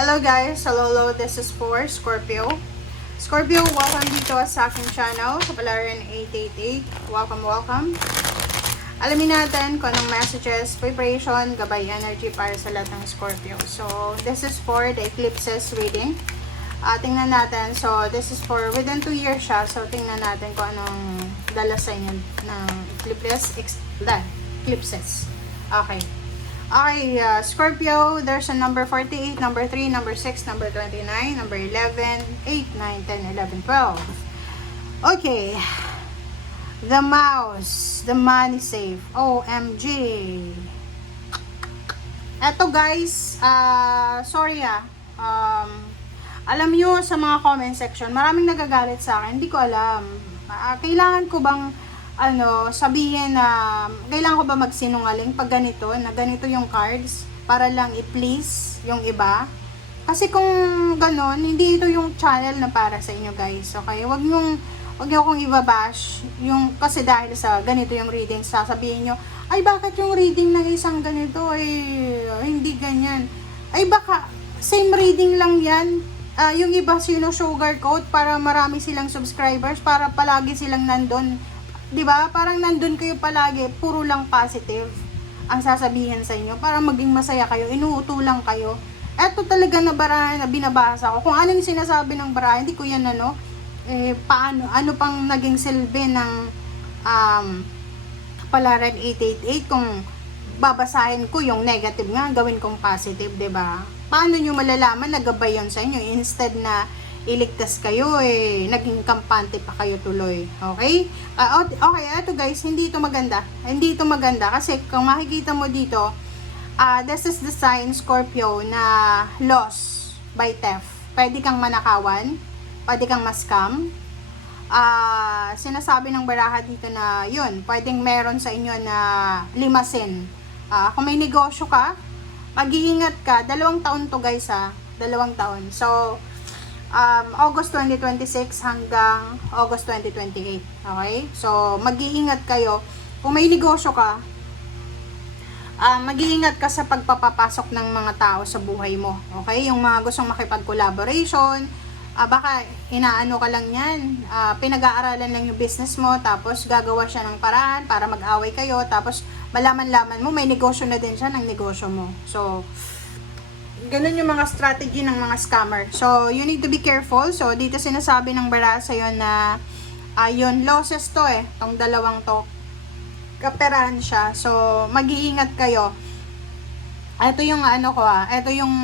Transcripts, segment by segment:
Hello guys, hello, this is for Scorpio. Scorpio, welcome dito sa aking channel, Kapalaran 888. Welcome. Alamin natin kung anong messages, preparation, gabay energy para sa lahat ng Scorpio. So, this is for the eclipses reading. Tingnan natin. So, this is for within 2 years siya. So, tingnan natin kung anong dala sa inyo ng eclipses. Okay. Okay, Scorpio, there's a number 48, number 3, number 6, number 29, number 11, 8, 9, 10, 11, 12. Okay. The mouse, the money safe. OMG. Eto guys, sorry alam nyo sa mga comment section, maraming nagagalit sa akin, hindi ko alam. Kailangan ko bang sabihin na kailangan ko ba magsinungaling pag ganito, na ganito yung cards para lang i-please yung iba? Kasi kung ganon, hindi ito yung channel na para sa inyo guys. Okay, wag niyo akong ibabash yung kasi dahil sa ganito yung reading, sasabihin nyo, ay bakit yung reading ng isang ganito ay hindi ganyan. Ay baka same reading lang yan. Yung iba sugarcoat para marami silang subscribers, para palagi silang nandun. 'Di ba? Parang nandun kayo palagi, puro lang positive ang sasabihin sa inyo para maging masaya kayo, inuutulan kayo. Eto talaga na barahan na binabasa ko. Kung ano yung sinasabi ng barahan, hindi ko yan paano, ano pang naging silbi ng Kapalaran 888 kung babasahin ko yung negative nga, gawin kong positive, 'di ba? Paano nyo malalaman na gabay yun sa inyo instead na iligtas kayo, naging kampante pa kayo tuloy. Okay? Okay, ito guys, hindi ito maganda. Hindi ito maganda kasi kung makikita mo dito, this is the sign, Scorpio, na loss by theft. Pwede kang manakawan, pwede kang ma-scam. Sinasabi ng baraha dito na yun, pwedeng meron sa inyo na limasin. Kung may negosyo ka, mag-iingat ka. 2 taon to guys 2 taon. So, August 2026 hanggang August 2028. Okay? So, mag-iingat kayo. Kung may negosyo ka, mag-iingat ka sa pagpapapasok ng mga tao sa buhay mo. Okay? Yung mga gustong makipag-collaboration, baka inaano ka lang yan. Pinag-aaralan lang yung business mo, tapos gagawa siya ng paraan para mag-away kayo, tapos malaman-laman mo, may negosyo na din siya ng negosyo mo. So, ganun yung mga strategy ng mga scammer. So, you need to be careful. So, dito sinasabi ng bara sa'yo na yun, losses to tong dalawang to. Kaperahan siya. So, mag-iingat kayo. Ito yung ito yung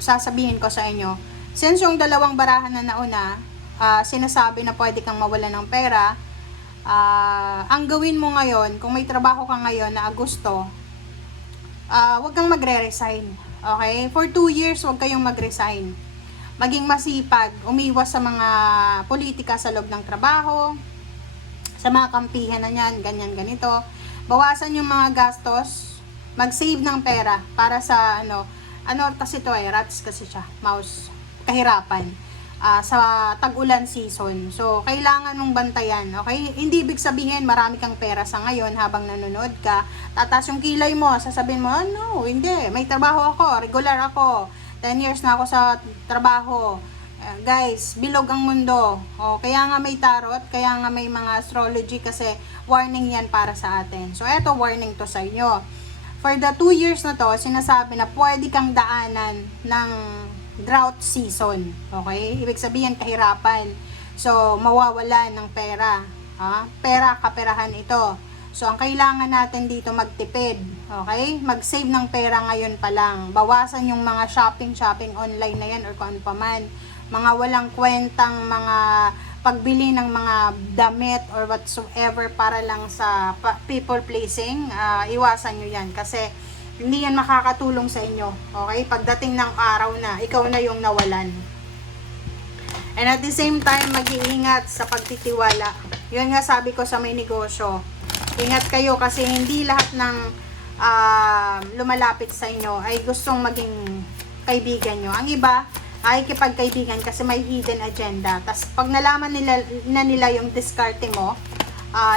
sasabihin ko sa inyo. Since yung dalawang barahan na nauna, sinasabi na pwede kang mawala ng pera, ang gawin mo ngayon, kung may trabaho ka ngayon na gusto, wag kang magre-resign. Okay? For 2 years, huwag kayong mag-resign. Maging masipag, umiwas sa mga politika sa loob ng trabaho, sa mga kampihan na yan, ganyan, ganito. Bawasan yung mga gastos, mag-save ng pera para sa kasi to rats kasi siya, mouse, kahirapan. Sa tag-ulan season. So, kailangan mong bantayan, okay? Hindi ibig sabihin marami kang pera sa ngayon habang nanonood ka. Tatas yung kilay mo, sasabihin mo, no, hindi. May trabaho ako, regular ako. 10 years na ako sa trabaho. Guys, bilog ang mundo. Kaya nga may tarot, kaya nga may mga astrology kasi warning yan para sa atin. So, eto warning to sa inyo. For the 2 years na to, sinasabi na pwede kang daanan ng drought season. Okay? Ibig sabihin, kahirapan. So, mawawalan ng pera. Pera, kaperahan ito. So, ang kailangan natin dito magtipid. Okay? Mag-save ng pera ngayon pa lang. Bawasan yung mga shopping online na yan or kung ano pa man. Mga walang kwentang mga pagbili ng mga damit or whatsoever para lang sa people pleasing. Iwasan nyo yan kasi hindi yan makakatulong sa inyo. Okay? Pagdating ng araw na, ikaw na yung nawalan. And at the same time, mag-iingat sa pagtitiwala. Yun nga sabi ko sa may negosyo. Ingat kayo kasi hindi lahat ng lumalapit sa inyo ay gustong maging kaibigan nyo. Ang iba ay kipagkaibigan kasi may hidden agenda. Tapos pag nalaman nila yung diskarte mo,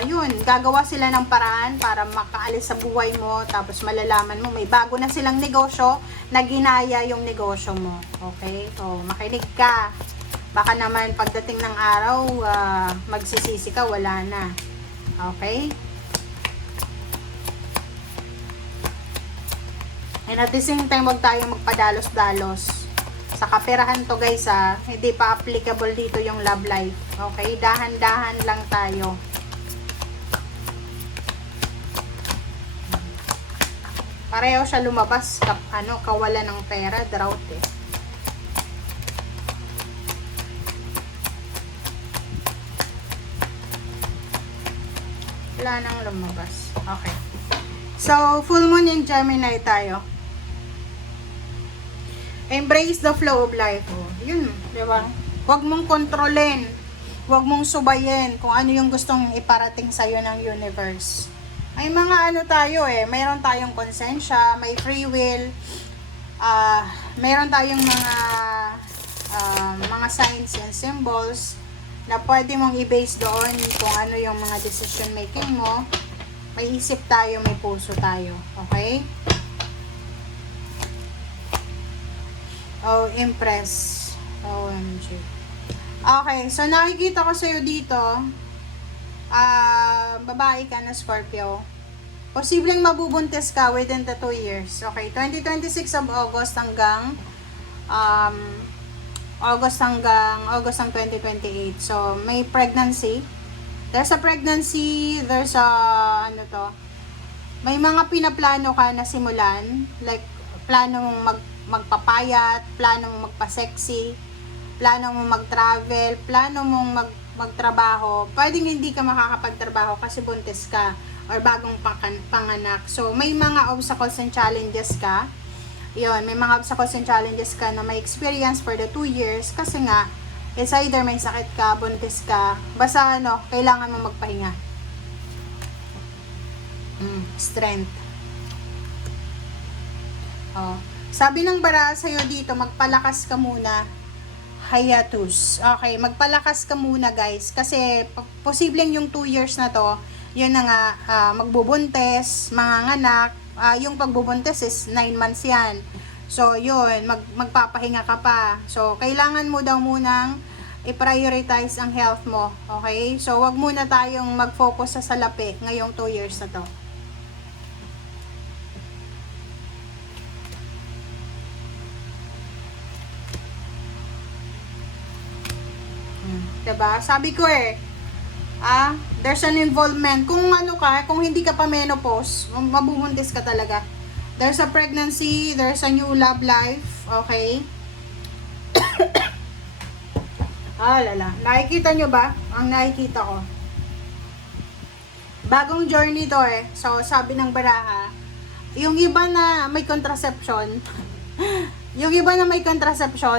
yun, gagawa sila ng paraan para makaalis sa buhay mo, tapos malalaman mo may bago na silang negosyo na ginaya yung negosyo mo. Okay? So, makinig ka. Baka naman pagdating ng araw, magsisisi ka, wala na. Okay? And at the same time, huwag tayong magpadalos-dalos. Sa kaperahan to guys hindi pa applicable dito yung love life. Okay? Dahan-dahan lang tayo. Pareho siya lumabas, kawalan ng pera, drought eh. Wala nang lumabas. Okay. So, full moon in Gemini tayo. Embrace the flow of life. Oh, yun, di ba? Huwag mong kontrolin. Huwag mong subayin kung ano yung gustong iparating sa'yo ng universe. May mga tayo mayroon tayong konsensya, may free will, mayroon tayong mga signs and symbols na pwede mong i-base doon kung ano yung mga decision making mo. May isip tayo, may puso tayo. Okay? Oh, Empress. OMG. Okay, so nakikita ko sa'yo dito, babae ka na Scorpio. Posibleng mabubuntis ka within the 2 years. Okay, 2026 of August hanggang August ng 2028. So, may pregnancy. There's a pregnancy, there's a may mga pinaplano ka na simulan, like plano mong magpapayat, plano mong magpa-sexy, plano mong mag-travel, plano mong magtrabaho. Pwedeng hindi ka makakapagtrabaho kasi buntis ka or bagong panganak. So, may mga obstacles and challenges ka. Yun, may mga obstacles and challenges ka na may experience for the 2 years kasi nga, it's either may sakit ka, buntis ka, basta kailangan mo magpahinga. Strength. Oh. Sabi ng bara sa'yo dito, magpalakas ka muna. Hiatus. Okay, magpalakas ka muna guys. Kasi, posibleng yung 2 years na to, yun na nga, magbubuntes, manganganak. Yung pagbubuntes is 9 months yan. So, yun, magpapahinga ka pa. So, kailangan mo daw munang i-prioritize ang health mo. Okay? So, wag muna tayong mag-focus sa salapi ngayong 2 years na to. Diba? Sabi ko there's an involvement. Kung kung hindi ka pa menopause, mabubuntis ka talaga. There's a pregnancy, there's a new love life, okay? Lala. Nakikita nyo ba? Ang nakikita ko. Bagong journey to So, sabi ng baraha, yung iba na may contraception,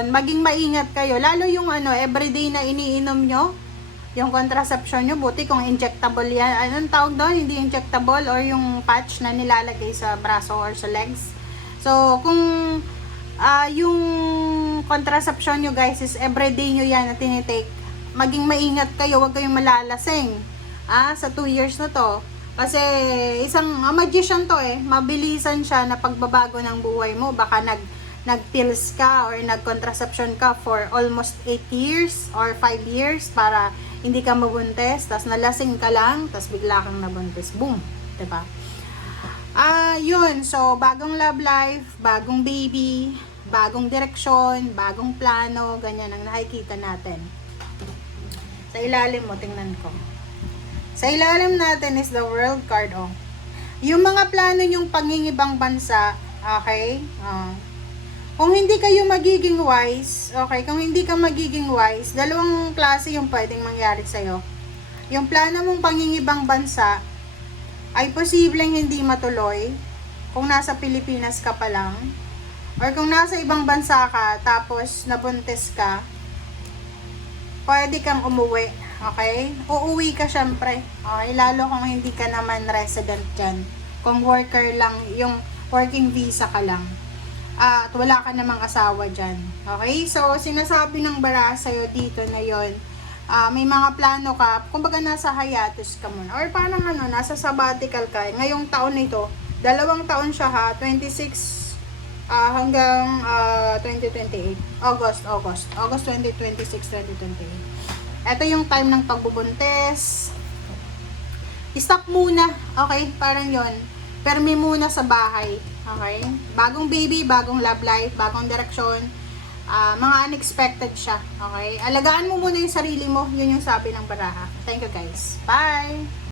maging maingat kayo. Lalo yung everyday na iniinom nyo, yung contraception nyo, buti kung injectable yan. Anong tawag doon? Hindi injectable or yung patch na nilalagay sa braso or sa legs. So, kung yung contraception nyo guys is everyday nyo yan na tinitake, maging maingat kayo, huwag kayong malalasing sa 2 years na to. Kasi isang magician to mabilisan siya na pagbabago ng buhay mo. Baka nag-pills ka or nag-contraception ka for almost 8 years or 5 years para hindi ka mabuntis, tas nalasing ka lang, tas bigla kang nabuntis. Boom! Diba? Yun. So, bagong love life, bagong baby, bagong direksyon, bagong plano, ganyan ang nakikita natin. Sa ilalim mo, tingnan ko. Sa ilalim natin is the World card, Yung mga plano yung pangingibang bansa, okay? Kung hindi kayo magiging wise, okay, kung hindi ka magiging wise, dalawang klase yung pwedeng mangyari sa'yo. Yung plano mong pangingibang bansa ay posibleng hindi matuloy kung nasa Pilipinas ka pa lang, or kung nasa ibang bansa ka tapos nabuntis ka, pwede kang umuwi, okay? Uuwi ka syempre, okay? Lalo kung hindi ka naman resident dyan. Kung worker lang, yung working visa ka lang. At wala ka namang asawa dyan. Okay? So, sinasabi ng bara sa'yo dito na yon, may mga plano ka, kumbaga nasa hiatus ka muna. Or parang nasa sabbatical ka. Ngayong taon nito, 2 taon siya ha, 26 hanggang 2028. August 2026, 2028. Ito yung time ng pagbubuntis. Stop muna, okay? Parang yon. Permi muna sa bahay, okay? Bagong baby, bagong love life, bagong direksyon. Mga unexpected siya, okay? Alagaan mo muna yung sarili mo, yun yung sabi ng baraha. Thank you guys. Bye!